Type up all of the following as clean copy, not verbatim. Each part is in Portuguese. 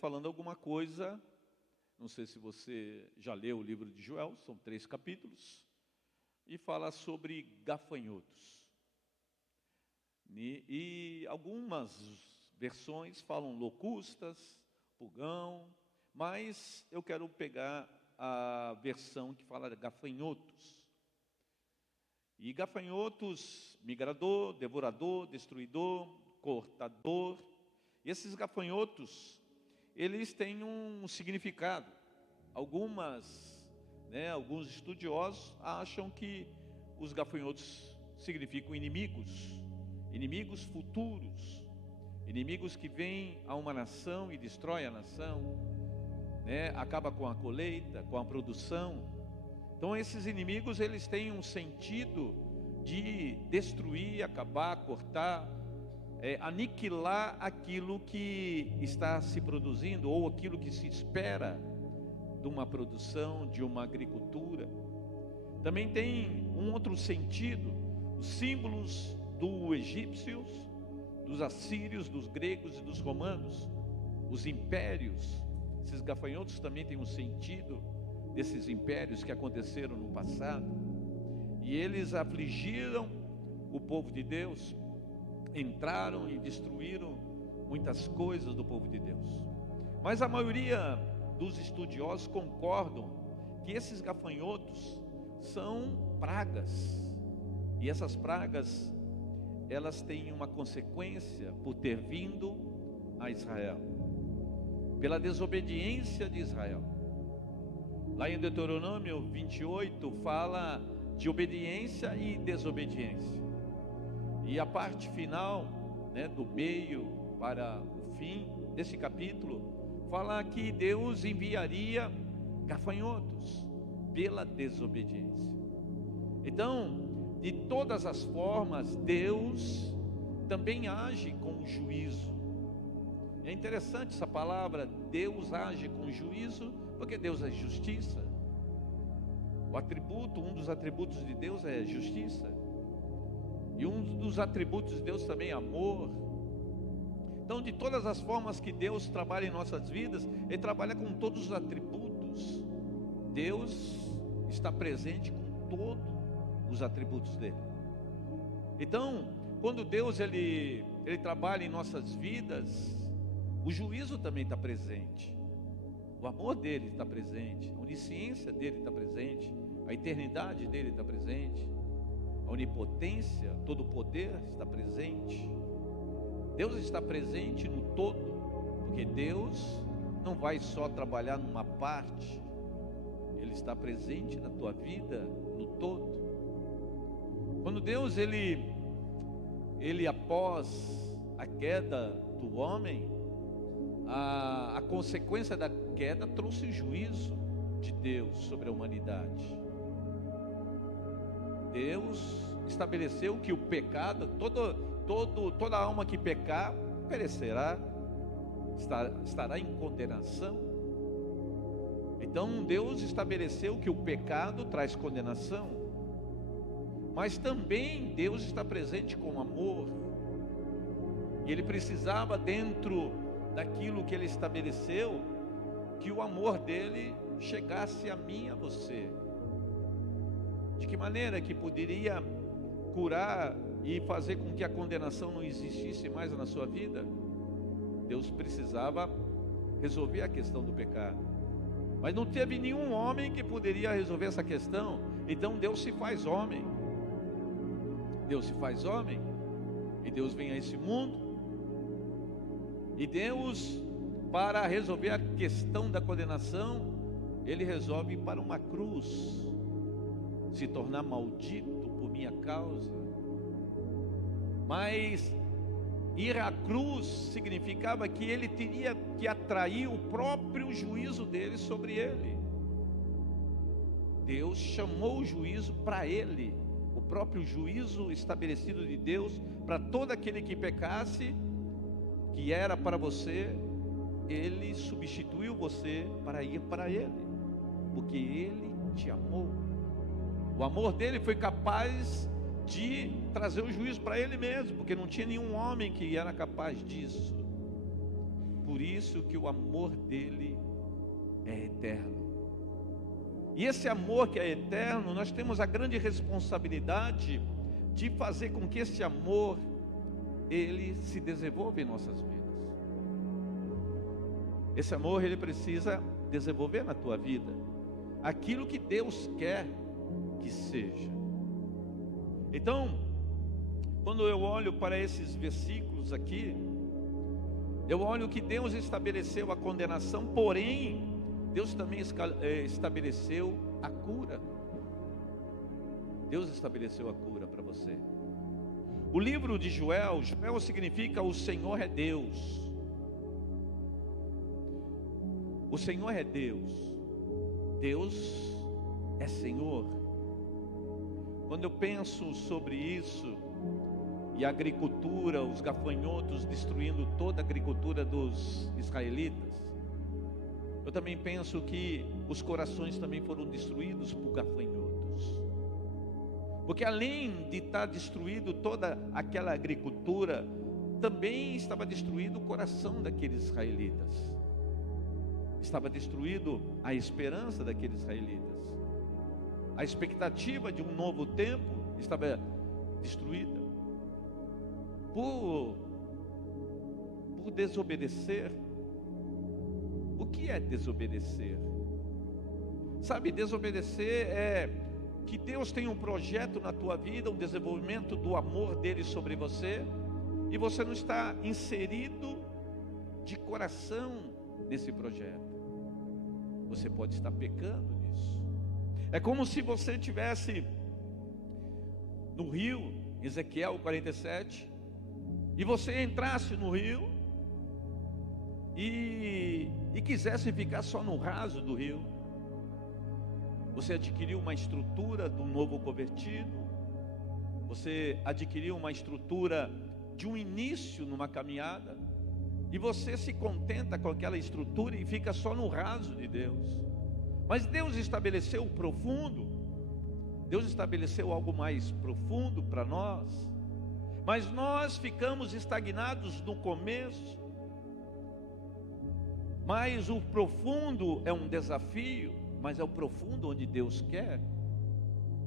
falando alguma coisa. Não sei se você já leu o livro de Joel, são 3 capítulos, e fala sobre gafanhotos. E algumas versões falam locustas, pulgão, mas eu quero pegar a versão que fala de gafanhotos. E gafanhotos, migrador, devorador, destruidor, cortador. E esses gafanhotos, eles têm um significado. Alguns estudiosos acham que os gafanhotos significam inimigos futuros, inimigos que vêm a uma nação e destrói a nação, acaba com a colheita, com a produção. Então esses inimigos, eles têm um sentido de destruir, acabar, cortar, aniquilar aquilo que está se produzindo, ou aquilo que se espera de uma produção, de uma agricultura. Também tem um outro sentido, os símbolos dos egípcios, dos assírios, dos gregos e dos romanos, os impérios. Esses gafanhotos também têm um sentido desses impérios que aconteceram no passado, e eles afligiram o povo de Deus, entraram e destruíram muitas coisas do povo de Deus. Mas a maioria dos estudiosos concordam que esses gafanhotos são pragas, e essas pragas, elas têm uma consequência por ter vindo a Israel, pela desobediência de Israel. Lá em Deuteronômio 28 fala de obediência e desobediência. E a parte final, do meio para o fim desse capítulo, fala que Deus enviaria gafanhotos pela desobediência. Então, de todas as formas, Deus também age com juízo. É interessante essa palavra, Deus age com juízo, porque Deus é justiça. Um dos atributos de Deus é justiça. E um dos atributos de Deus também é amor. Então, de todas as formas que Deus trabalha em nossas vidas, Ele trabalha com todos os atributos. Deus está presente com todos os atributos dele. Então, quando Deus ele trabalha em nossas vidas, o juízo também está presente. O amor dele está presente, a onisciência dele está presente, a eternidade dele está presente, a onipotência, todo o poder está presente. Deus está presente no todo, porque Deus não vai só trabalhar numa parte, Ele está presente na tua vida, no todo. Quando Deus, ele após a queda do homem, a consequência da queda trouxe o juízo de Deus sobre a humanidade. Deus estabeleceu que o pecado, toda alma que pecar perecerá, estará em condenação. Então Deus estabeleceu que o pecado traz condenação, mas também Deus está presente com amor, e Ele precisava, dentro daquilo que Ele estabeleceu, que o amor dele chegasse a mim e a você. De que maneira que poderia curar e fazer com que a condenação não existisse mais na sua vida? Deus precisava resolver a questão do pecado, mas não teve nenhum homem que poderia resolver essa questão. Então Deus se faz homem, e Deus vem a esse mundo, e Deus, para resolver a questão da condenação, Ele resolve ir para uma cruz, se tornar maldito por minha causa. Mas ir à cruz significava que Ele teria que atrair o próprio juízo dele sobre ele. Deus chamou o juízo para Ele, o próprio juízo estabelecido de Deus para todo aquele que pecasse, que era para você. Ele substituiu você para ir para Ele, porque Ele te amou. O amor dele foi capaz de trazer o juízo para Ele mesmo, porque não tinha nenhum homem que era capaz disso. Por isso que o amor dele é eterno. E esse amor que é eterno, nós temos a grande responsabilidade de fazer com que esse amor, ele se desenvolva em nossas vidas. Esse amor, ele precisa desenvolver na tua vida aquilo que Deus quer que seja. Então, quando eu olho para esses versículos aqui, eu olho que Deus estabeleceu a condenação, porém, Deus também estabeleceu a cura. Deus estabeleceu a cura para você. O livro de Joel significa o Senhor é Deus. O Senhor é Deus. Deus é Senhor. Quando eu penso sobre isso, e a agricultura, os gafanhotos destruindo toda a agricultura dos israelitas, eu também penso que os corações também foram destruídos por gafanhotos. Porque além de estar destruído toda aquela agricultura, também estava destruído o coração daqueles israelitas. Estava destruído a esperança daqueles israelitas. A expectativa de um novo tempo estava destruída. Por desobedecer. O que é desobedecer? Sabe, desobedecer é que Deus tem um projeto na tua vida, um desenvolvimento do amor dele sobre você, e você não está inserido de coração nesse projeto. Você pode estar pecando nisso. É como se você estivesse no rio, Ezequiel 47, e você entrasse no rio e quisesse ficar só no raso do rio. Você adquiriu uma estrutura do novo convertido, você adquiriu uma estrutura de um início numa caminhada, e você se contenta com aquela estrutura e fica só no raso de Deus. Mas Deus estabeleceu o profundo. Deus estabeleceu algo mais profundo para nós. Mas nós ficamos estagnados no começo. Mas o profundo é um desafio, mas é o profundo onde Deus quer.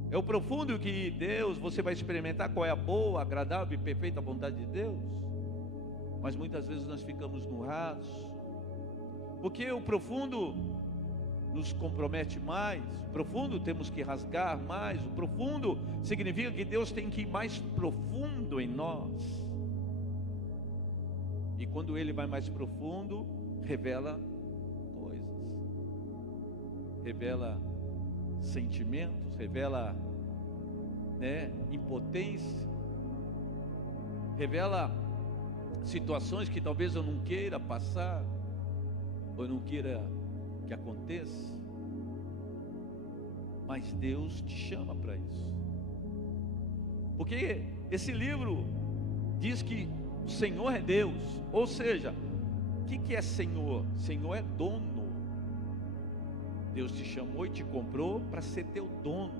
É o profundo que Deus, você vai experimentar qual é a boa, agradável e perfeita vontade de Deus. Mas muitas vezes nós ficamos no raso, porque o profundo nos compromete mais. O profundo temos que rasgar mais. O profundo significa que Deus tem que ir mais profundo em nós. E quando Ele vai mais profundo, revela coisas, revela sentimentos, revela, impotência, revela situações que talvez eu não queira passar, ou eu não queira que aconteça, mas Deus te chama para isso. Porque esse livro diz que o Senhor é Deus, ou seja, o que é Senhor? Senhor é dono. Deus te chamou e te comprou para ser teu dono.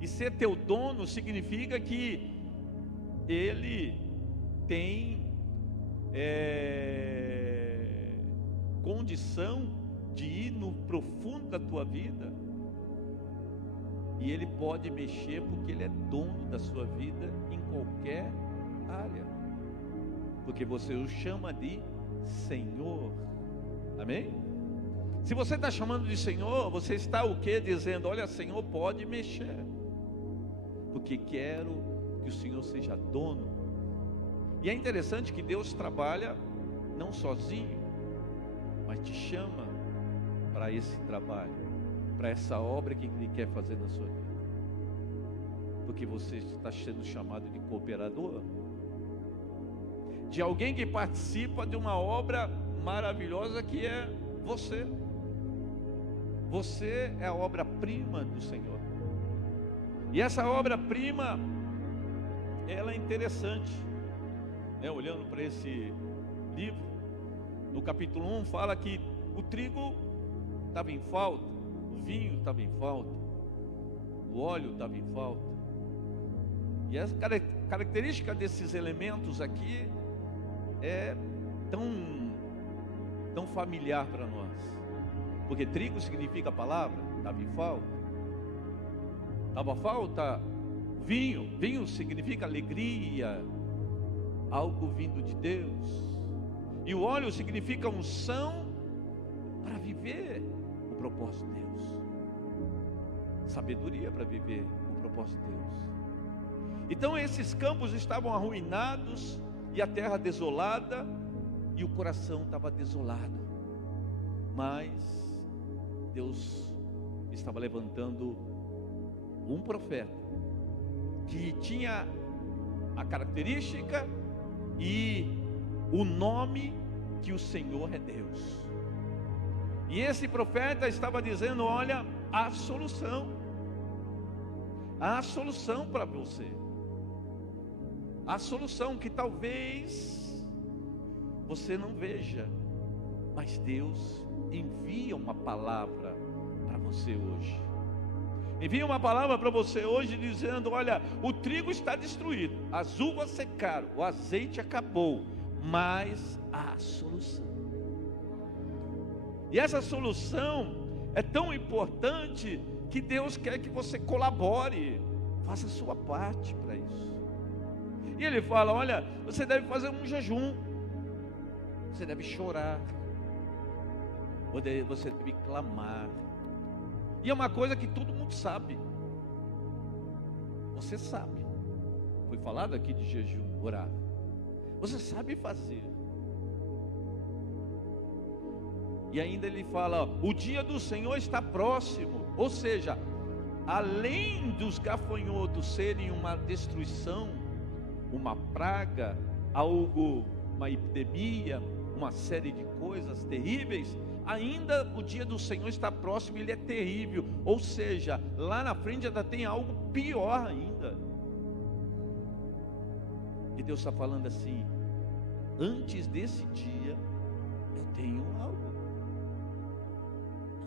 E ser teu dono significa que Ele tem condição de ir no profundo da tua vida, e Ele pode mexer porque Ele é dono da sua vida em qualquer área, porque você o chama de Senhor. Amém? Se você está chamando de Senhor, você está o que? Dizendo, olha, Senhor, pode mexer, porque quero que o Senhor seja dono. E é interessante que Deus trabalha não sozinho, mas te chama para esse trabalho, para essa obra que Ele quer fazer na sua vida, porque você está sendo chamado de cooperador, de alguém que participa de uma obra maravilhosa que é você. Você é a obra-prima do Senhor. E essa obra-prima, ela é interessante, olhando para esse livro, no capítulo 1 fala que o trigo estava em falta, o vinho estava em falta, o óleo estava em falta. E essa característica desses elementos aqui tão familiar para nós. Porque trigo significa palavra, estava em falta. Estava falta vinho. Vinho significa alegria, algo vindo de Deus. E o óleo significa unção para viver o propósito de Deus. Sabedoria para viver o propósito de Deus. Então esses campos estavam arruinados e a terra desolada e o coração estava desolado. Mas Deus estava levantando um profeta que tinha a característica e o nome que o Senhor é Deus. E esse profeta estava dizendo: olha, há solução para você. Há solução que talvez você não veja, mas Deus envia uma palavra para você hoje. Envia uma palavra para você hoje dizendo: olha, o trigo está destruído, as uvas secaram, o azeite acabou, mas há solução. E essa solução é tão importante que Deus quer que você colabore, faça a sua parte para isso. E Ele fala: olha, você deve fazer um jejum, você deve chorar, você deve clamar. E é uma coisa que todo mundo sabe. Você sabe. Foi falado aqui de jejum, orar. Você sabe fazer. E ainda ele fala: ó, o dia do Senhor está próximo. Ou seja, além dos gafanhotos serem uma destruição, uma praga, algo, uma epidemia, uma série de coisas terríveis, ainda o dia do Senhor está próximo, ele é terrível. Ou seja, lá na frente ainda tem algo pior ainda. E Deus está falando assim: antes desse dia eu tenho algo.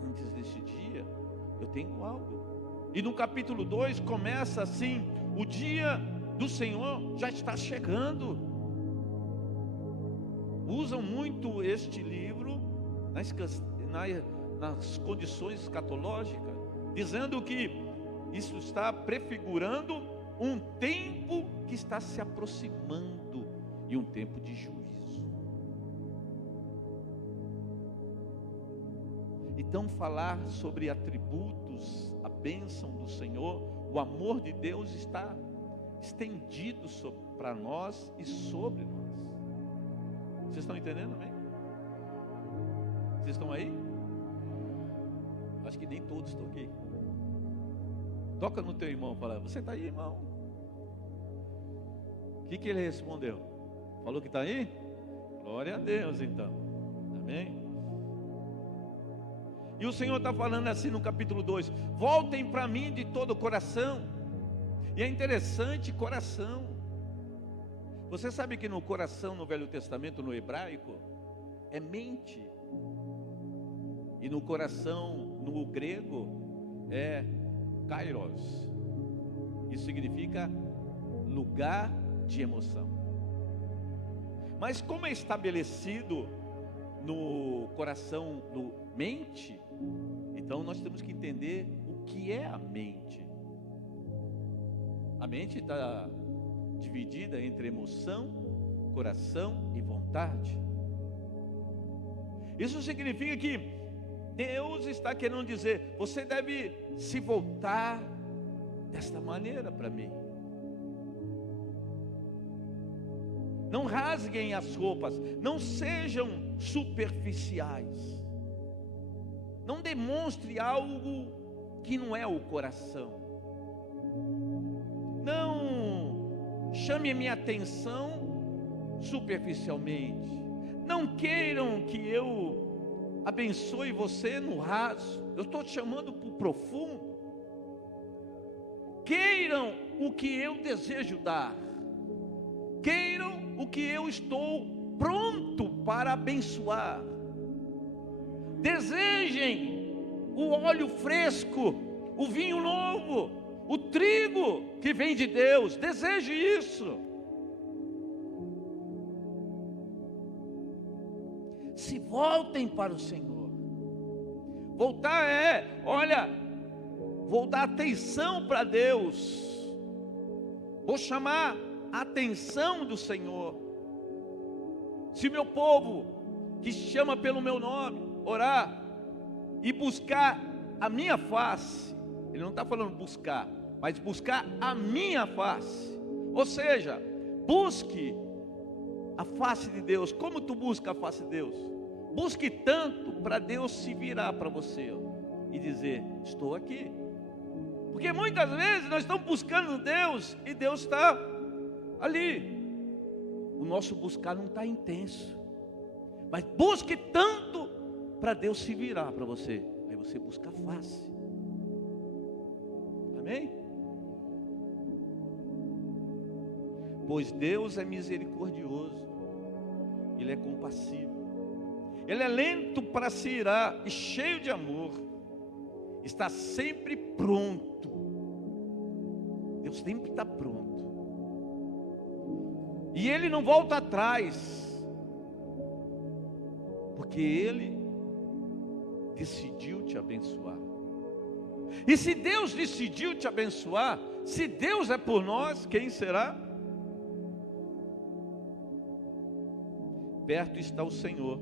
Antes desse dia eu tenho algo. E no capítulo 2 começa assim: o dia do Senhor já está chegando. Usam muito este livro nas condições escatológicas, dizendo que isso está prefigurando um tempo que está se aproximando e um tempo de juízo. Então, falar sobre atributos, a bênção do Senhor, o amor de Deus está estendido para nós e sobre nós. Vocês estão entendendo, amém? Vocês estão aí? Acho que nem todos estão aqui. Toca no teu irmão, fala: você está aí, irmão? O que ele respondeu? Falou que está aí? Glória a Deus, então. Amém? E o Senhor está falando assim no capítulo 2: voltem para mim de todo o coração. E é interessante, coração. Você sabe que no coração, no Velho Testamento, no hebraico, é mente. E no coração, no grego, é kairos. Isso significa lugar de emoção. Mas como é estabelecido no coração, no mente, então nós temos que entender o que é a mente. A mente está dividida entre emoção, coração e vontade. Isso significa que Deus está querendo dizer: você deve se voltar desta maneira para mim. Não rasguem as roupas, não sejam superficiais. Não demonstre algo que não é o coração. Não chame a minha atenção superficialmente. Não queiram que eu abençoe você no raso. Eu estou te chamando para o profundo. Queiram o que eu desejo dar. Queiram o que eu estou pronto para abençoar. Desejem o óleo fresco, o vinho novo, o trigo que vem de Deus. Deseje isso. Se voltem para o Senhor. Voltar vou dar atenção para Deus. Vou chamar a atenção do Senhor. Se meu povo, que chama pelo meu nome, orar e buscar a minha face, ele não está falando buscar, mas buscar a minha face. Ou seja, busque a face de Deus. Como tu busca a face de Deus? Busque tanto para Deus se virar para você e dizer: estou aqui. Porque muitas vezes nós estamos buscando Deus e Deus está ali. O nosso buscar não está intenso. Mas busque tanto para Deus se virar para você. Aí você busca a face. Amém? Pois Deus é misericordioso, Ele é compassivo, Ele é lento para se irar e cheio de amor, está sempre pronto. Deus sempre está pronto. E Ele não volta atrás, porque Ele decidiu te abençoar. E se Deus decidiu te abençoar, se Deus é por nós, quem será? Perto está o Senhor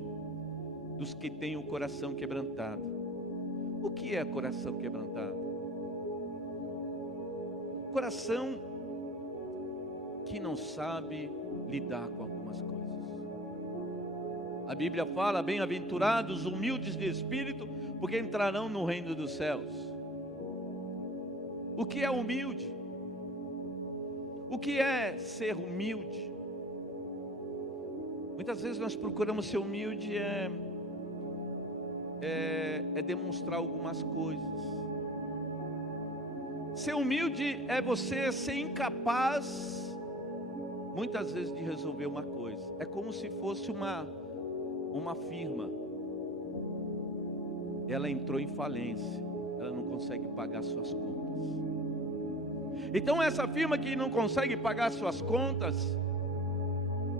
dos que têm o coração quebrantado. O que é coração quebrantado? Coração que não sabe lidar com algumas coisas. A Bíblia fala: bem-aventurados humildes de espírito, porque entrarão no reino dos céus. O que é humilde? O que é ser humilde? Muitas vezes nós procuramos ser humilde, demonstrar algumas coisas. Ser humilde é você ser incapaz, muitas vezes, de resolver uma coisa. É como se fosse uma firma. Ela entrou em falência, ela não consegue pagar suas contas. Então essa firma que não consegue pagar suas contas,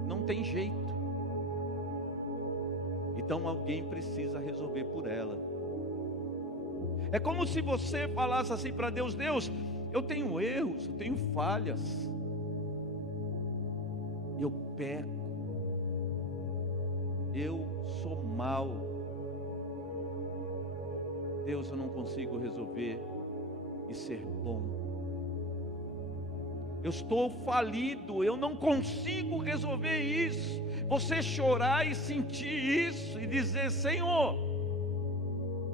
não tem jeito. Então alguém precisa resolver por ela. É como se você falasse assim para Deus: Deus, eu tenho erros, eu tenho falhas, eu peco, eu sou mau. Deus, eu não consigo resolver e ser bom. Eu estou falido, eu não consigo resolver isso. Você chorar e sentir isso e dizer: Senhor,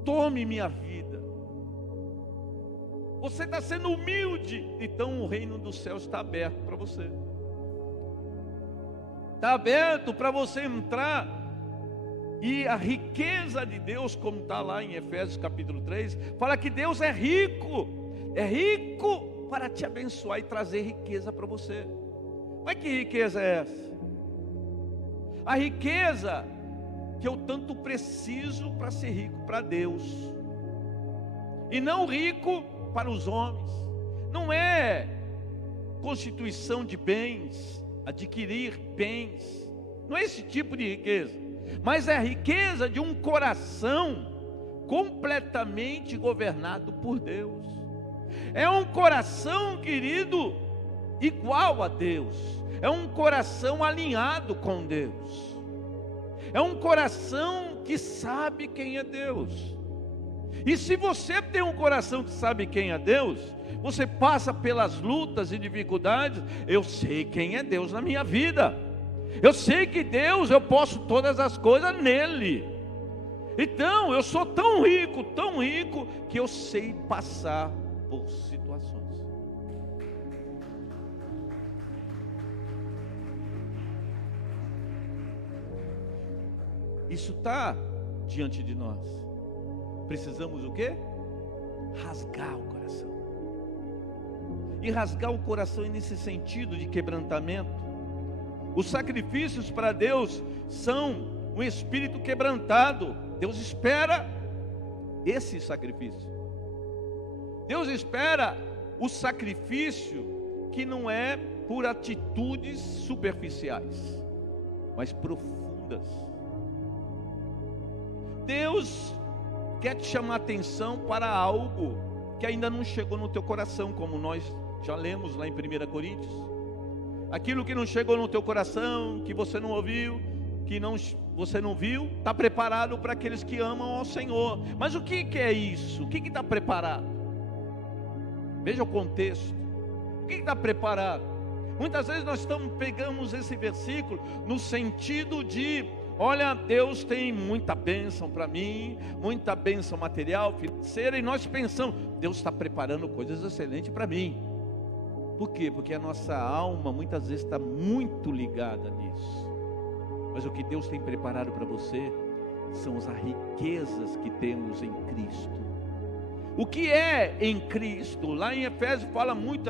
tome minha vida. Você está sendo humilde, então o reino dos céus está aberto para você. Está aberto para você entrar. E a riqueza de Deus, como está lá em Efésios capítulo 3, fala que Deus é rico para te abençoar e trazer riqueza para você. Mas que riqueza é essa? A riqueza que eu tanto preciso para ser rico para Deus, e não rico para os homens. Não é constituição de bens, adquirir bens, não é esse tipo de riqueza, mas é a riqueza de um coração completamente governado por Deus. É um coração, querido, igual a Deus. É um coração alinhado com Deus. É um coração que sabe quem é Deus. E se você tem um coração que sabe quem é Deus, você passa pelas lutas e dificuldades. Eu sei quem é Deus na minha vida. Eu sei que Deus, eu posso todas as coisas nele. Então eu sou tão rico, que eu sei passar por situações. Isso está diante de nós. Precisamos o quê? Rasgar o coração. E rasgar o coração é nesse sentido de quebrantamento. Os sacrifícios para Deus são um espírito quebrantado. Deus espera esse sacrifício. Deus espera o sacrifício que não é por atitudes superficiais, mas profundas. Deus quer te chamar a atenção para algo que ainda não chegou no teu coração, como nós já lemos lá em 1 Coríntios. Aquilo que não chegou no teu coração, que você não ouviu, você não viu, está preparado para aqueles que amam ao Senhor. Mas o que é isso? O que está preparado? Veja o contexto. O que está preparado? Muitas vezes nós pegamos esse versículo no sentido de: olha, Deus tem muita bênção para mim, muita bênção material, financeira, e nós pensamos, Deus está preparando coisas excelentes para mim. Por quê? Porque a nossa alma muitas vezes está muito ligada nisso. Mas o que Deus tem preparado para você são as riquezas que temos em Cristo. O que é em Cristo? Lá em Efésios fala muito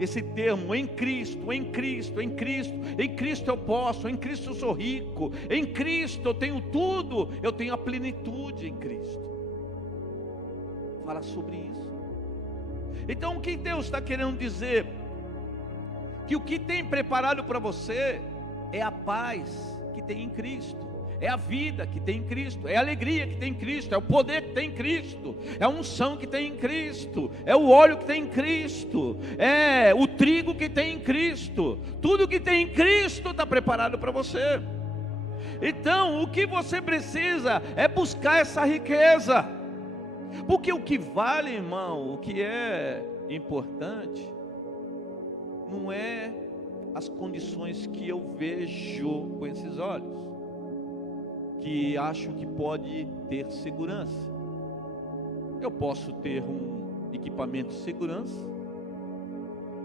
esse termo, em Cristo, em Cristo, em Cristo. Em Cristo eu posso, em Cristo eu sou rico, em Cristo eu tenho tudo, eu tenho a plenitude em Cristo. Fala sobre isso. Então o que Deus está querendo dizer? Que o que tem preparado para você é a paz que tem em Cristo, é a vida que tem em Cristo, é a alegria que tem em Cristo, é o poder que tem em Cristo, é a unção que tem em Cristo, é o óleo que tem em Cristo, é o trigo que tem em Cristo. Tudo que tem em Cristo está preparado para você. Então o que você precisa é buscar essa riqueza, porque o que vale, irmão, o que é importante não é as condições que eu vejo com esses olhos, que acho que pode ter segurança. Eu posso ter um equipamento de segurança,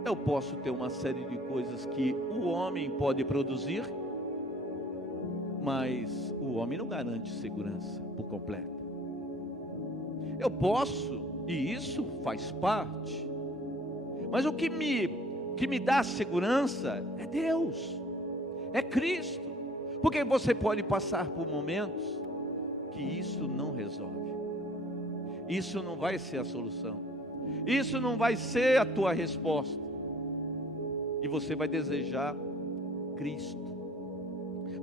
eu posso ter uma série de coisas que o homem pode produzir, mas o homem não garante segurança por completo. Eu posso, e isso faz parte, mas o que me dá segurança é Deus, é Cristo. Porque você pode passar por momentos que isso não resolve, isso não vai ser a solução, isso não vai ser a tua resposta, e você vai desejar Cristo.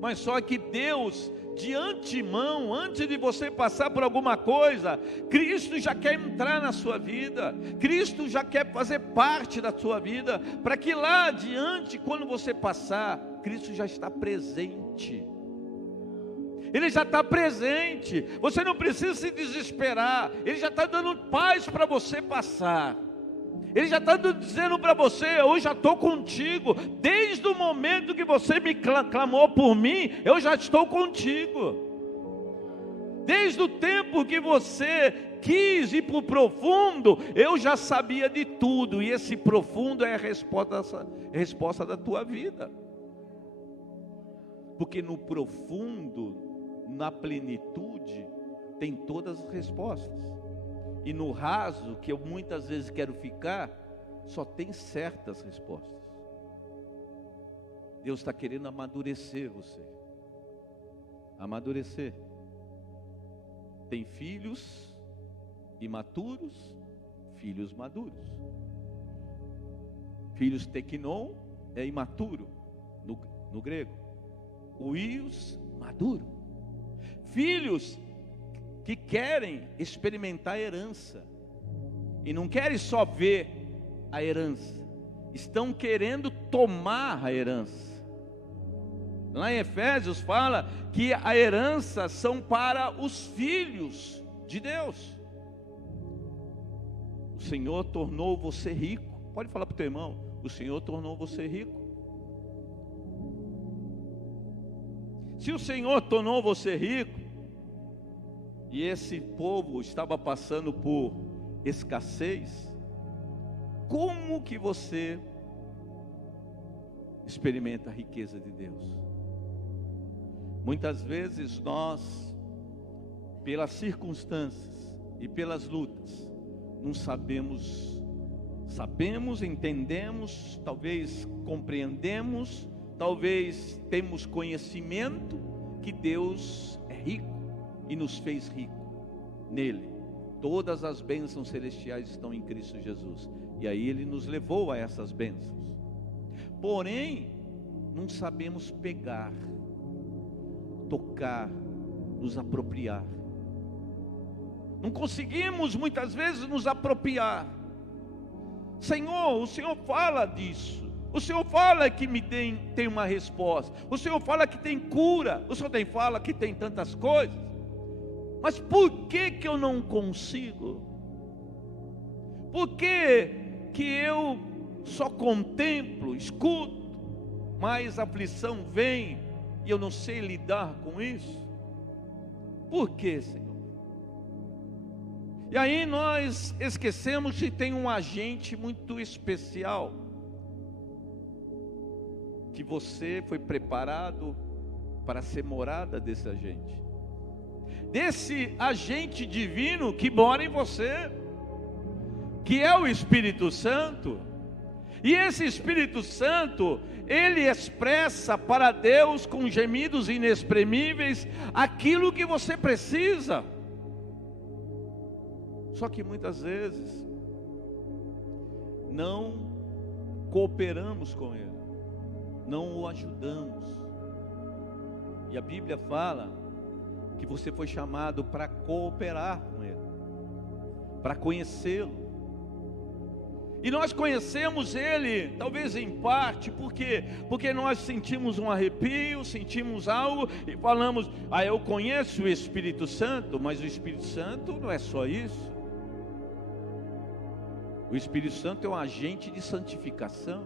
Mas só que Deus, de antemão, antes de você passar por alguma coisa, Cristo já quer entrar na sua vida, Cristo já quer fazer parte da sua vida, para que lá adiante, quando você passar, Cristo já está presente. Ele já está presente. Você não precisa se desesperar. Ele já está dando paz para você passar. Ele já está dizendo para você: eu já estou contigo. Desde o momento que você me clamou por mim, eu já estou contigo. Desde o tempo que você quis ir para o profundo, eu já sabia de tudo. E esse profundo é a resposta da tua vida. Porque no profundo, na plenitude, tem todas as respostas. E no raso, que eu muitas vezes quero ficar, só tem certas respostas. Deus está querendo amadurecer você. Amadurecer. Tem filhos imaturos, filhos maduros. Filhos teknon é imaturo no grego. Huios, maduro. Filhos que querem experimentar a herança, e não querem só ver a herança, estão querendo tomar a herança. Lá em Efésios fala que a herança são para os filhos de Deus. O Senhor tornou você rico. Pode falar para o teu irmão: o Senhor tornou você rico. Se o Senhor tornou você rico, e esse povo estava passando por escassez, como que você experimenta a riqueza de Deus? Muitas vezes nós, pelas circunstâncias e pelas lutas, não sabemos, entendemos, talvez compreendemos, talvez temos conhecimento que Deus é rico e nos fez rico nele. Todas as bênçãos celestiais estão em Cristo Jesus, e aí Ele nos levou a essas bênçãos. Porém, não sabemos pegar, tocar, nos apropriar. Não conseguimos muitas vezes nos apropriar. Senhor, o Senhor fala disso. O Senhor fala que me tem uma resposta. O Senhor fala que tem cura. O Senhor fala que tem tantas coisas. Mas por que eu não consigo? Por que eu só contemplo, escuto, mas a aflição vem e eu não sei lidar com isso? Por que, Senhor? E aí nós esquecemos que tem um agente muito especial, que você foi preparado para ser morada desse agente divino que mora em você, que é o Espírito Santo. E esse Espírito Santo, ele expressa para Deus com gemidos inexprimíveis aquilo que você precisa. Só que muitas vezes não cooperamos com ele, não o ajudamos. E a Bíblia fala que você foi chamado para cooperar com ele, para conhecê-lo. E nós conhecemos ele, talvez em parte, porque nós sentimos um arrepio, sentimos algo e falamos: eu conheço o Espírito Santo. Mas o Espírito Santo não é só isso. O Espírito Santo é um agente de santificação.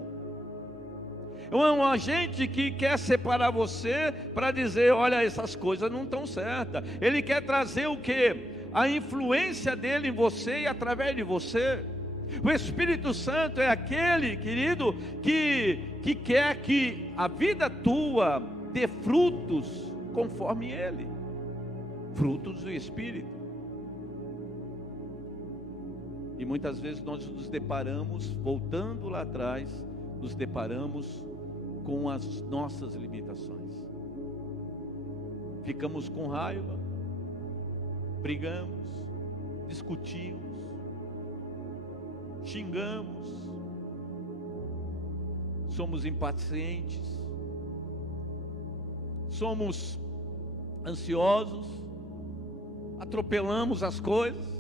É um agente que quer separar você para dizer: olha, essas coisas não estão certas. Ele quer trazer o quê? A influência dele em você e através de você. O Espírito Santo é aquele, querido, que quer que a vida tua dê frutos conforme ele. Frutos do Espírito. E muitas vezes nós nos deparamos, voltando lá atrás, nos deparamos com as nossas limitações. Ficamos com raiva, brigamos, discutimos, xingamos, somos impacientes, somos ansiosos, atropelamos as coisas.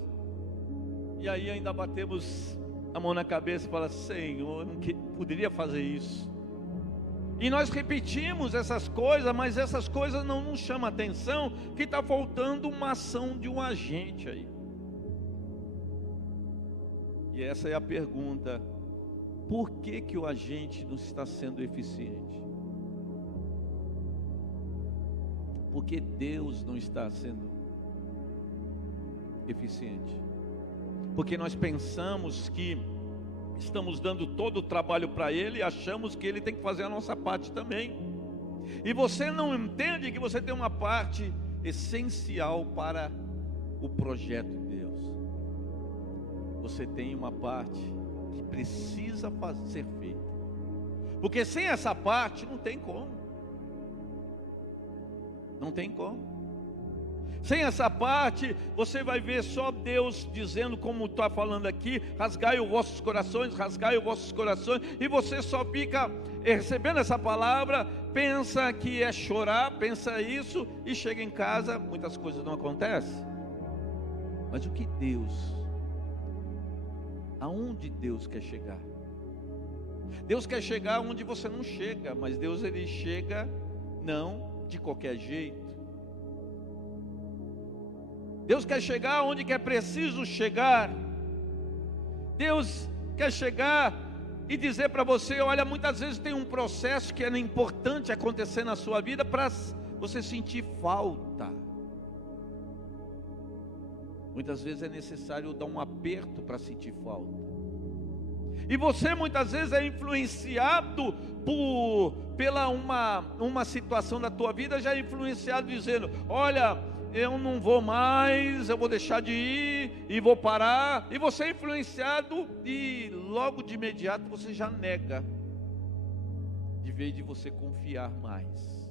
E aí ainda batemos a mão na cabeça e falamos: Senhor, eu não poderia fazer isso. E nós repetimos essas coisas, mas essas coisas não nos chamam a atenção, que está faltando uma ação de um agente aí. E essa é a pergunta: por que o agente não está sendo eficiente? Por que Deus não está sendo eficiente? Porque nós pensamos que estamos dando todo o trabalho para Ele e achamos que Ele tem que fazer a nossa parte também. E você não entende que você tem uma parte essencial para o projeto de Deus. Você tem uma parte que precisa ser feita. Porque sem essa parte não tem como. Não tem como. Sem essa parte, você vai ver só Deus dizendo, como está falando aqui: rasgai os vossos corações, rasgai os vossos corações. E você só fica recebendo essa palavra, pensa que é chorar, pensa isso, e chega em casa, muitas coisas não acontecem. Mas o que Deus, aonde Deus quer chegar? Deus quer chegar onde você não chega, mas Deus, ele chega não de qualquer jeito. Deus quer chegar onde que é preciso chegar. Deus quer chegar e dizer para você: olha, muitas vezes tem um processo que é importante acontecer na sua vida para você sentir falta. Muitas vezes é necessário dar um aperto para sentir falta. E você muitas vezes é influenciado pela uma situação da tua vida, já é influenciado dizendo: olha, eu não vou mais, eu vou deixar de ir e vou parar. E você é influenciado e logo de imediato você já nega, de vez de você confiar mais.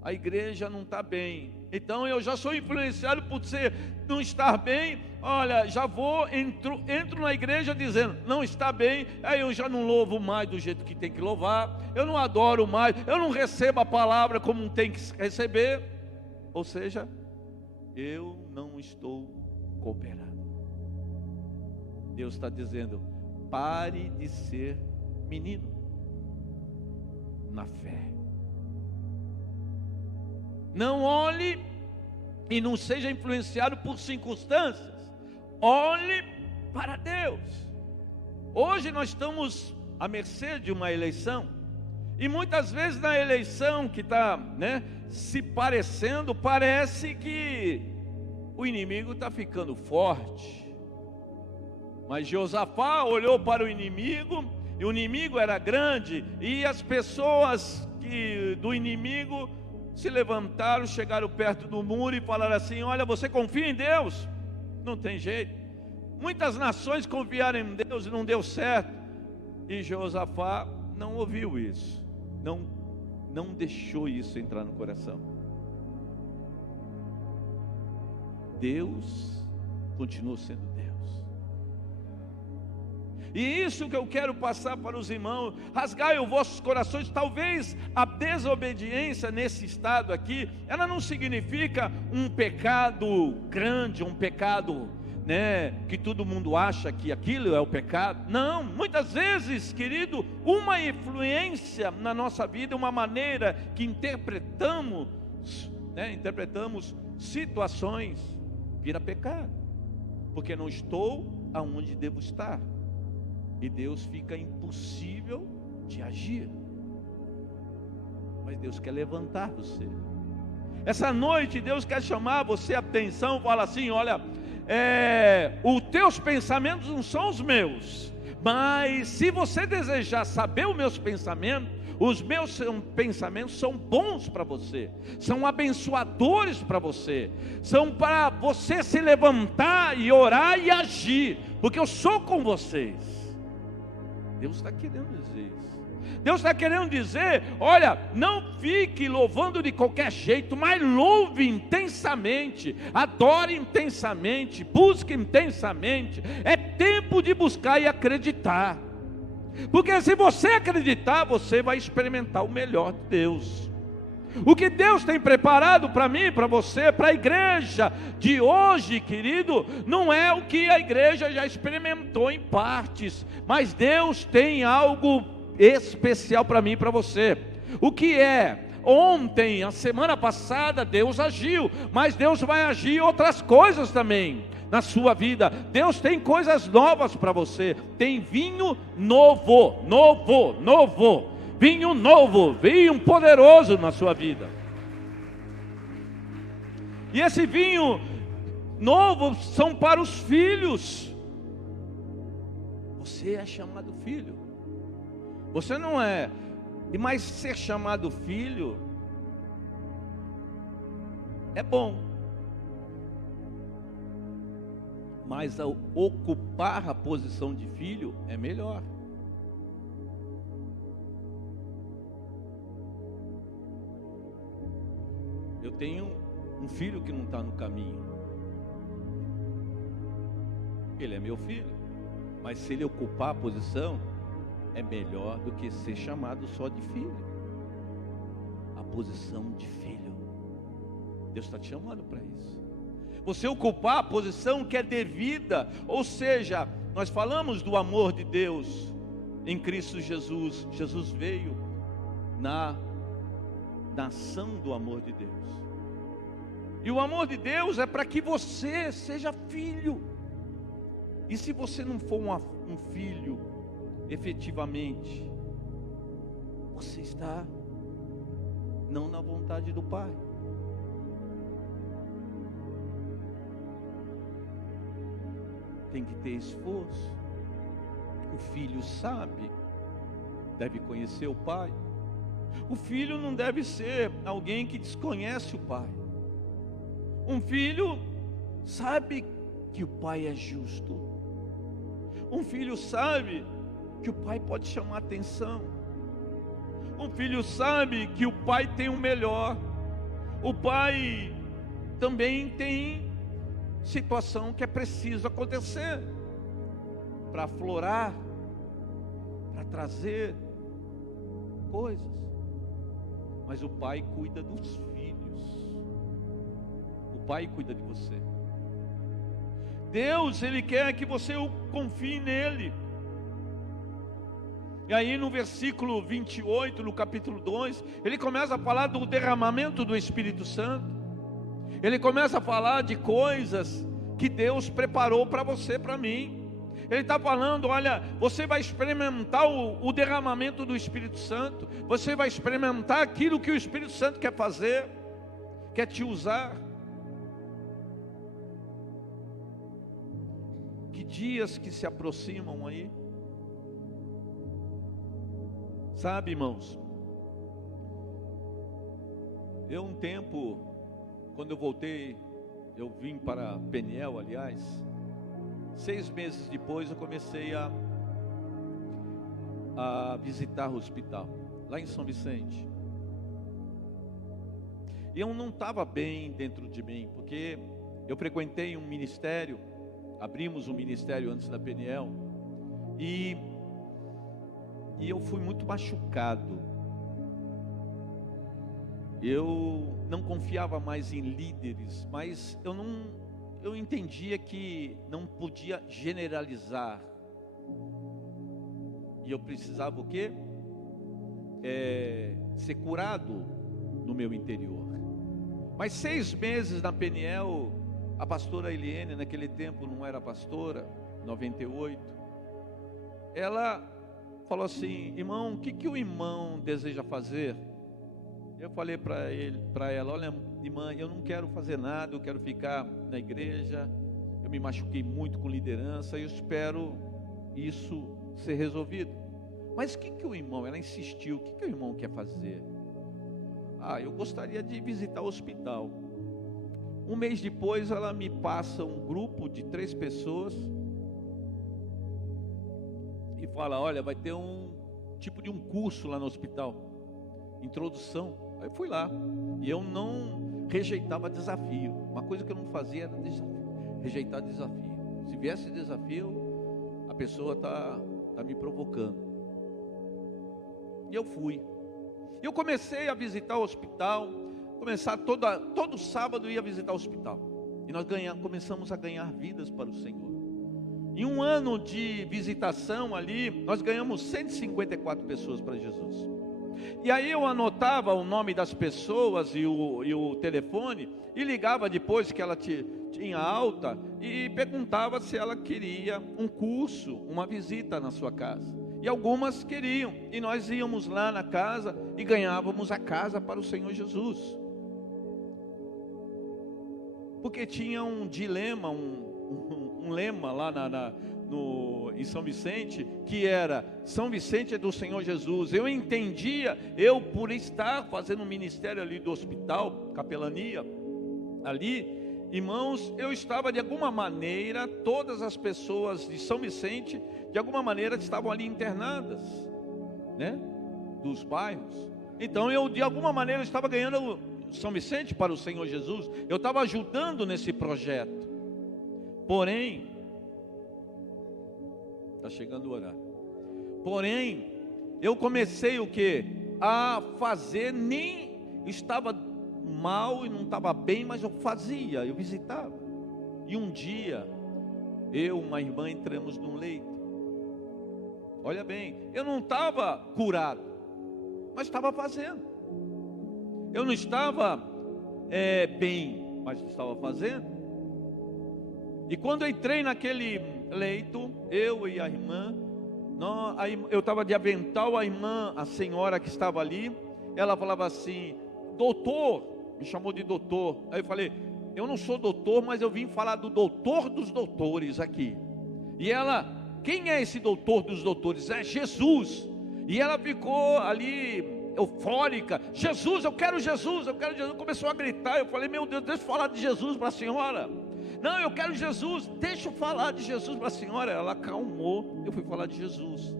A igreja não está bem, então eu já sou influenciado por você não estar bem. Olha, já entro na igreja dizendo: não está bem, aí eu já não louvo mais do jeito que tem que louvar, eu não adoro mais, eu não recebo a palavra como tem que receber. Ou seja, eu não estou cooperando. Deus está dizendo: pare de ser menino na fé. Não olhe e não seja influenciado por circunstâncias. Olhe para Deus. Hoje nós estamos à mercê de uma eleição, e muitas vezes na eleição que está, se parecendo, parece que o inimigo está ficando forte. Mas Josafá olhou para o inimigo, e o inimigo era grande, e as pessoas do inimigo se levantaram, chegaram perto do muro e falaram assim: olha, você confia em Deus? Não tem jeito. Muitas nações confiaram em Deus e não deu certo. E Josafá não ouviu isso, não deixou isso entrar no coração. Deus continuou sendo Deus. E isso que eu quero passar para os irmãos: rasgai os vossos corações. Talvez a desobediência nesse estado aqui, ela não significa um pecado grande, um pecado, que todo mundo acha que aquilo é o pecado. Não, muitas vezes, querido, uma influência na nossa vida, uma maneira que interpretamos situações, vira pecado, porque não estou aonde devo estar. E Deus fica impossível de agir. Mas Deus quer levantar você. Essa noite Deus quer chamar você a atenção. Fala assim: olha, os teus pensamentos não são os meus, mas se você desejar saber os meus pensamentos, os meus pensamentos são bons para você, são abençoadores para você, são para você se levantar e orar e agir, porque eu sou com vocês. Deus está querendo dizer isso. Deus está querendo dizer: olha, não fique louvando de qualquer jeito, mas louve intensamente, adore intensamente, busque intensamente. É tempo de buscar e acreditar, porque se você acreditar, você vai experimentar o melhor de Deus. O que Deus tem preparado para mim, para você, para a igreja de hoje, querido, não é o que a igreja já experimentou em partes, mas Deus tem algo especial para mim e para você. O que é? Ontem, a semana passada, Deus agiu, mas Deus vai agir outras coisas também na sua vida. Deus tem coisas novas para você. Tem vinho novo, vinho novo, vinho poderoso na sua vida. E esse vinho novo são para os filhos. Você é chamado filho. Você não é, mas ser chamado filho é bom. Mas ao ocupar a posição de filho é melhor. Eu tenho um filho que não está no caminho. Ele é meu filho, mas se ele ocupar a posição, é melhor do que ser chamado só de filho. A posição de filho, Deus está te chamando para isso. Você ocupar a posição que é devida, ou seja, nós falamos do amor de Deus em Cristo Jesus. Jesus veio na ação do amor de Deus. E o amor de Deus é para que você seja filho. E se você não for um filho, efetivamente, você está não na vontade do Pai. Tem que ter esforço. O filho sabe, deve conhecer o Pai. O filho não deve ser alguém que desconhece o Pai. Um filho sabe que o Pai é justo. Um filho sabe que o Pai pode chamar atenção. Um filho sabe que o Pai tem o melhor. O Pai também tem situação que é preciso acontecer para aflorar, para trazer coisas. Mas o Pai cuida dos filhos. O Pai cuida de você. Deus, Ele quer que você confie nele. E aí no versículo 28, no capítulo 2, ele começa a falar do derramamento do Espírito Santo. Ele começa a falar de coisas que Deus preparou para você, para mim. Ele está falando, olha, você vai experimentar o derramamento do Espírito Santo. Você vai experimentar aquilo que o Espírito Santo quer fazer, quer te usar. Que dias que se aproximam aí. Sabe, irmãos, eu um tempo, quando eu voltei, eu vim para Peniel, aliás, 6 meses depois eu comecei a visitar o hospital, lá em São Vicente. E eu não estava bem dentro de mim, porque eu frequentei um ministério, abrimos um ministério antes da Peniel, e eu fui muito machucado. Eu não confiava mais em líderes, mas eu entendia que não podia generalizar. E eu precisava o quê? Ser curado no meu interior. Mas 6 meses na Peniel, a pastora Eliene, naquele tempo não era pastora, 98, ela falou assim: irmão, o que o irmão deseja fazer? Eu falei para ela, olha, irmã, eu não quero fazer nada, eu quero ficar na igreja, eu me machuquei muito com liderança, eu espero isso ser resolvido. Mas o que o irmão, ela insistiu, o que o irmão quer fazer? Eu gostaria de visitar o hospital. Um mês depois ela me passa um grupo de 3 pessoas e fala, olha, vai ter um tipo de um curso lá no hospital, introdução. Aí eu fui lá, e eu não rejeitava desafio. Uma coisa que eu não fazia era rejeitar desafio. Se viesse desafio, a pessoa está me provocando. E eu fui. Eu comecei a visitar o hospital, todo sábado eu ia visitar o hospital. E nós começamos a ganhar vidas para o Senhor. Em um ano de visitação ali, nós ganhamos 154 pessoas para Jesus. E aí eu anotava o nome das pessoas e o telefone, e ligava depois que ela tinha alta, e perguntava se ela queria um curso, uma visita na sua casa. E algumas queriam, e nós íamos lá na casa e ganhávamos a casa para o Senhor Jesus. Porque tinha um dilema, um lema lá em São Vicente, que era, São Vicente é do Senhor Jesus. Eu entendia, por estar fazendo um ministério ali do hospital, capelania, ali, irmãos, eu estava de alguma maneira, todas as pessoas de São Vicente, de alguma maneira estavam ali internadas, né, dos bairros. Então eu de alguma maneira estava ganhando São Vicente para o Senhor Jesus, eu estava ajudando nesse projeto. Porém, está chegando o horário. Porém, eu comecei o quê? A fazer, nem estava mal e não estava bem, mas eu fazia, eu visitava. E um dia, uma irmã, entramos num leito. Olha bem, eu não estava curado, mas estava fazendo. Eu não estava bem, mas estava fazendo. E quando eu entrei naquele leito, eu e a irmã, eu estava de avental, a irmã, a senhora que estava ali, ela falava assim, doutor, me chamou de doutor. Aí eu falei, eu não sou doutor, mas eu vim falar do doutor dos doutores aqui. E ela, quem é esse doutor dos doutores? É Jesus. E ela ficou ali eufórica, Jesus, eu quero Jesus, eu quero Jesus. Começou a gritar, eu falei, meu Deus, deixa eu falar de Jesus para a senhora. Não, eu quero Jesus, deixa eu falar de Jesus para a senhora. Ela acalmou, eu fui falar de Jesus.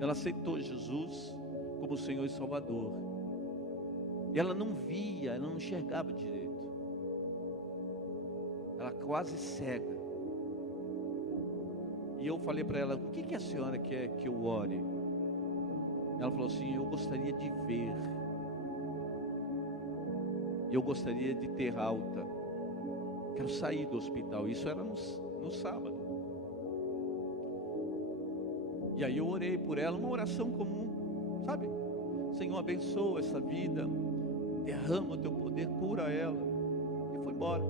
Ela aceitou Jesus como Senhor e Salvador. E ela não via, ela não enxergava direito. Ela quase cega. E eu falei para ela, o que a senhora quer que eu ore? Ela falou assim, eu gostaria de ver. Eu gostaria de ter alta. Quero sair do hospital. Isso era no sábado. E aí eu orei por ela, uma oração comum, sabe? Senhor, abençoa essa vida, derrama o teu poder, cura ela. E foi embora.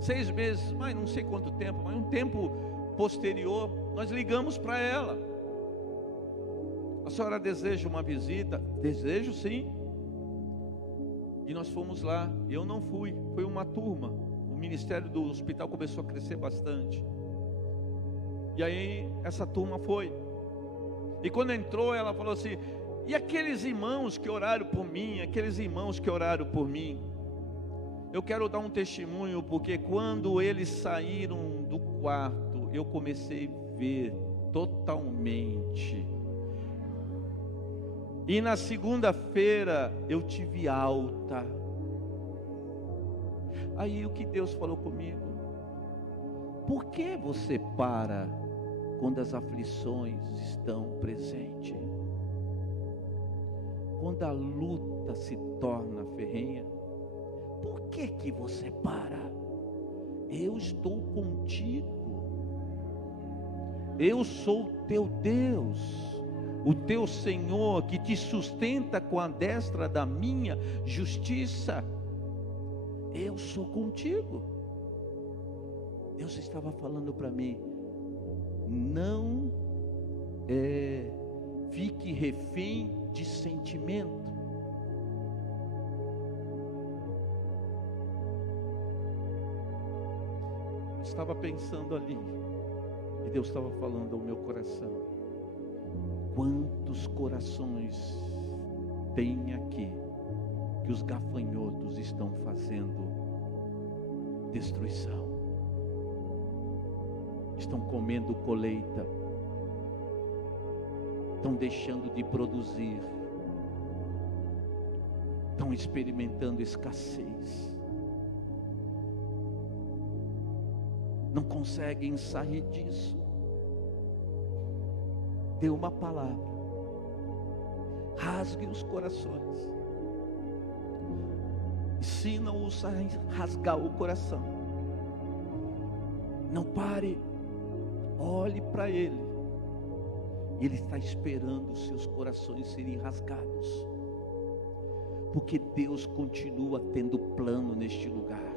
6 meses, mas não sei quanto tempo, mas um tempo posterior, nós ligamos para ela. A senhora deseja uma visita? Desejo, sim. E nós fomos lá. Eu não fui, foi uma turma. O ministério do hospital começou a crescer bastante. E aí essa turma foi. E quando entrou, ela falou assim: e aqueles irmãos que oraram por mim, aqueles irmãos que oraram por mim? Eu quero dar um testemunho, porque quando eles saíram do quarto, eu comecei a ver totalmente. E na segunda-feira eu tive alta. Aí o que Deus falou comigo? Por que você para quando as aflições estão presentes? Quando a luta se torna ferrenha, por que você para? Eu estou contigo. Eu sou o teu Deus, o teu Senhor, que te sustenta com a destra da minha justiça. Eu sou contigo. Deus estava falando para mim: não fique refém de sentimento. Eu estava pensando ali, e Deus estava falando ao meu coração: quantos corações tem aqui que os gafanhotos estão fazendo destruição, estão comendo colheita, estão deixando de produzir, estão experimentando escassez, não conseguem sair disso. Dê uma palavra, rasgue os corações, ensina-os a rasgar o coração. Não pare, olhe para Ele. Ele está esperando os seus corações serem rasgados, porque Deus continua tendo plano neste lugar.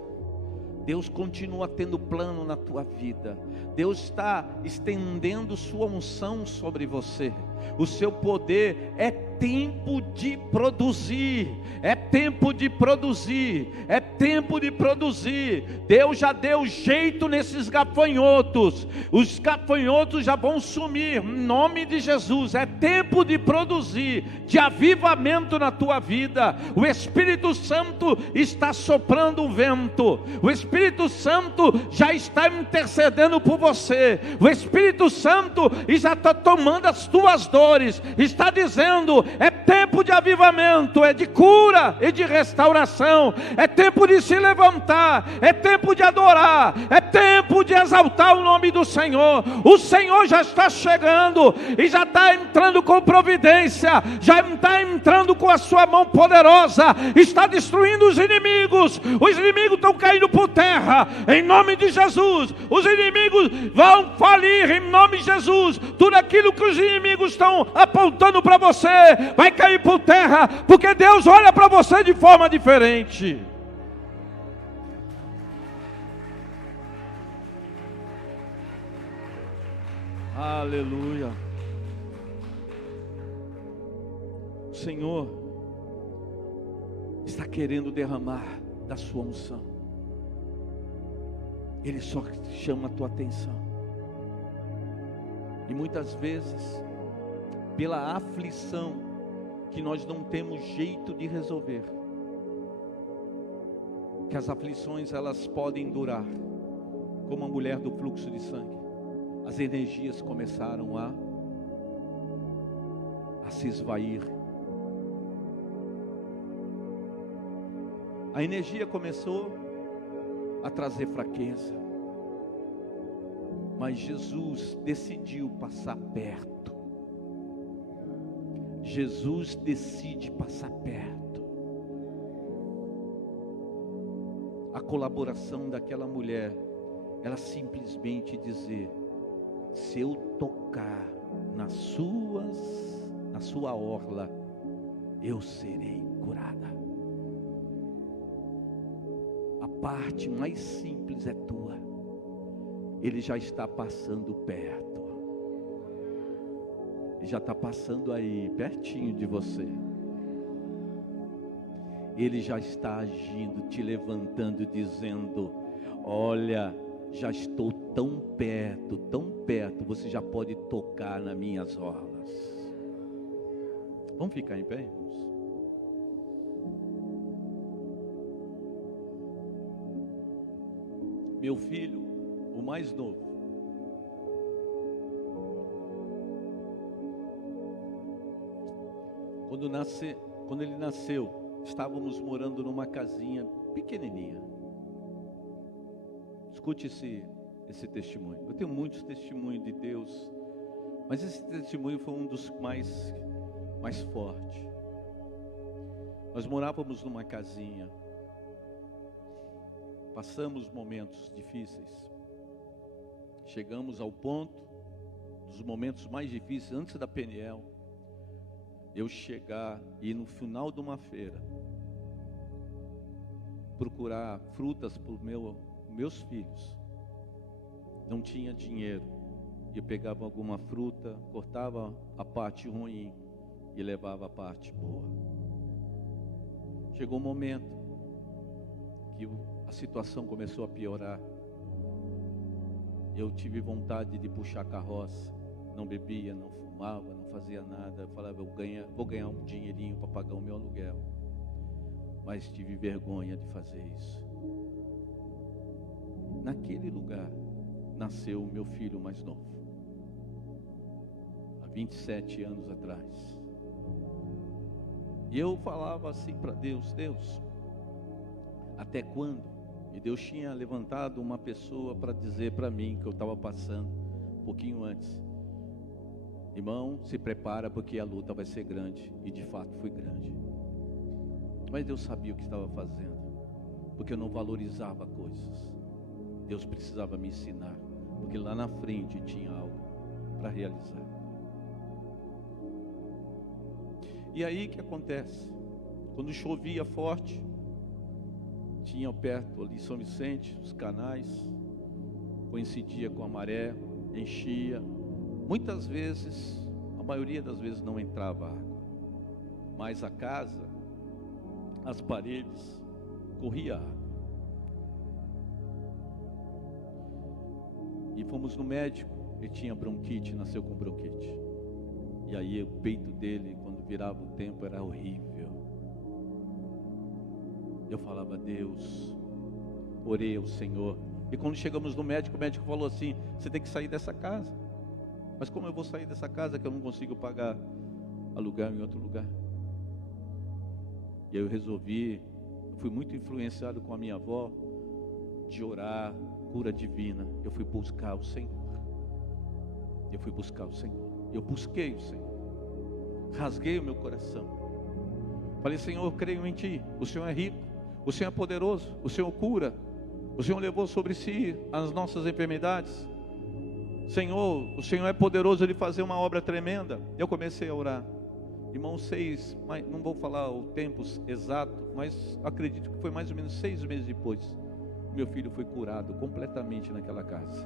Deus continua tendo plano na tua vida. Deus está estendendo sua unção sobre você. O seu poder. É tempo de produzir. É tempo de produzir. É tempo de produzir. Deus já deu jeito nesses gafanhotos. Os gafanhotos já vão sumir. Em nome de Jesus. É tempo de produzir, de avivamento na tua vida. O Espírito Santo está soprando o vento. O Espírito Santo já está intercedendo por você. O Espírito Santo já está tomando as tuas dores. Está dizendo: é tempo de avivamento, é de cura e de restauração. É tempo de se levantar, é tempo de adorar, é tempo de exaltar o nome do Senhor. O Senhor já está chegando e já está entrando com providência, já está entrando com a sua mão poderosa, está destruindo os inimigos estão caindo por terra, em nome de Jesus. Os inimigos vão falir, em nome de Jesus. Tudo aquilo que os inimigos estão apontando para você vai cair por terra, porque Deus olha para você de forma diferente. Aleluia. O Senhor está querendo derramar da sua unção. Ele só chama a tua atenção. E muitas vezes, pela aflição que nós não temos jeito de resolver, que as aflições elas podem durar, como a mulher do fluxo de sangue. As energias começaram a se esvair. A energia começou a trazer fraqueza. Mas Jesus decidiu passar perto. Jesus decide passar perto. A colaboração daquela mulher, ela simplesmente dizer: se eu tocar na sua orla, eu serei curada. A parte mais simples é tua. Ele já está passando perto. Ele já está passando aí, pertinho de você. Ele já está agindo, te levantando, dizendo: olha, já estou tão perto, você já pode tocar nas minhas orlas. Vamos ficar em pé, irmãos? Meu filho, o mais novo, quando ele nasceu, estávamos morando numa casinha pequenininha. Escute esse testemunho. Eu tenho muitos testemunhos de Deus, mas esse testemunho foi um dos mais fortes. Nós morávamos numa casinha, passamos momentos difíceis, chegamos ao ponto dos momentos mais difíceis, antes da Peniel, eu chegar e no final de uma feira procurar frutas para os meus filhos. Não tinha dinheiro. Eu pegava alguma fruta, cortava a parte ruim e levava a parte boa. Chegou um momento que a situação começou a piorar. Eu tive vontade de puxar a carroça. Não bebia, não fumava, não fazia nada. Eu falava: vou ganhar um dinheirinho para pagar o meu aluguel. Mas tive vergonha de fazer isso. Naquele lugar nasceu o meu filho mais novo, há 27 anos atrás. E eu falava assim para Deus: Deus, até quando? E Deus tinha levantado uma pessoa para dizer para mim que eu estava passando um pouquinho antes: irmão, se prepara porque a luta vai ser grande. E de fato foi grande. Mas Deus sabia o que estava fazendo, porque eu não valorizava coisas. Deus precisava me ensinar, porque lá na frente tinha algo para realizar. E aí que acontece? Quando chovia forte, tinha perto ali São Vicente, os canais, coincidia com a maré, enchia. Muitas vezes, a maioria das vezes não entrava água, mas a casa, as paredes, corria água. E fomos no médico, ele tinha bronquite, nasceu com bronquite. E aí o peito dele, quando virava o tempo, era horrível. Eu falava: Deus, orei ao Senhor. E quando chegamos no médico, o médico falou assim: você tem que sair dessa casa. Mas como eu vou sair dessa casa que eu não consigo pagar aluguel em outro lugar? E aí eu resolvi, eu fui muito influenciado com a minha avó, de orar, cura divina. Eu fui buscar o Senhor. Eu busquei o Senhor. Rasguei o meu coração. Falei: Senhor, eu creio em Ti. O Senhor é rico, o Senhor é poderoso, o Senhor cura, o Senhor levou sobre si as nossas enfermidades. Senhor, o Senhor é poderoso de fazer uma obra tremenda. Eu comecei a orar. Irmãos, não vou falar o tempo exato, mas acredito que foi mais ou menos 6 meses depois, meu filho foi curado completamente naquela casa.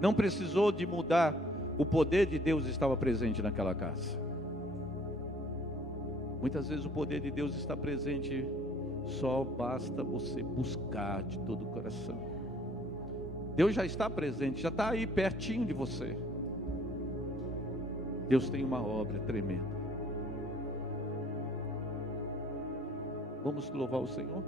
Não precisou de mudar, o poder de Deus estava presente naquela casa. Muitas vezes o poder de Deus está presente, só basta você buscar de todo o coração. Deus já está presente, já está aí pertinho de você. Deus tem uma obra tremenda. Vamos louvar o Senhor?